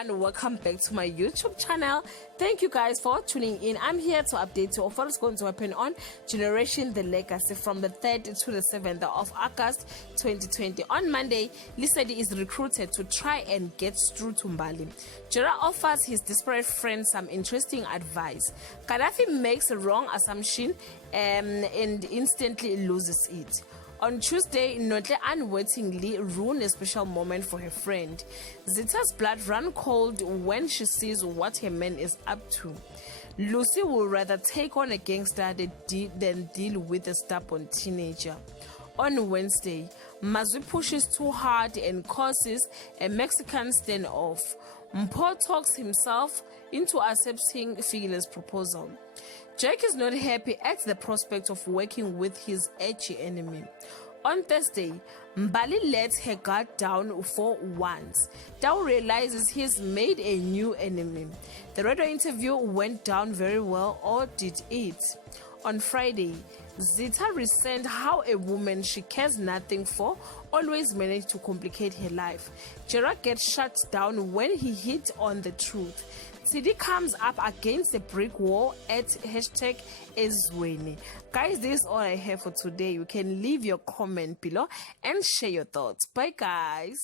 everyone, welcome back to my YouTube channel. Thank you guys for tuning in. I'm here to update you of what is going to happen on Generation The Legacy from the 3rd to the 7th of August 2020. On Monday, Lesedi is recruited to try and get through to Mbali. Gerald offers his desperate friend some interesting advice. Gaddafi makes a wrong assumption and instantly loses it. On Tuesday, Notle unwittingly ruined a special moment for her friend. Zita's blood ran cold when she sees what her man is up to. Lucy would rather take on a gangster than deal with a stubborn teenager. On Wednesday, Mazwi pushes too hard and causes a Mexican standoff. Mpo talks himself into accepting Figile's proposal. Jake is not happy at the prospect of working with his edgy enemy. On Thursday, Mbali lets her guard down for once. Tao realizes he's made a new enemy. The radio interview went down very well, or did it? On Friday, Zita resents how a woman she cares nothing for always managed to complicate her life. Gerard gets shut down when he hit on the truth. Tshidi comes up against a brick wall at #Ezweni. Guys, this is all I have for today. You can leave your comment below and share your thoughts. Bye guys.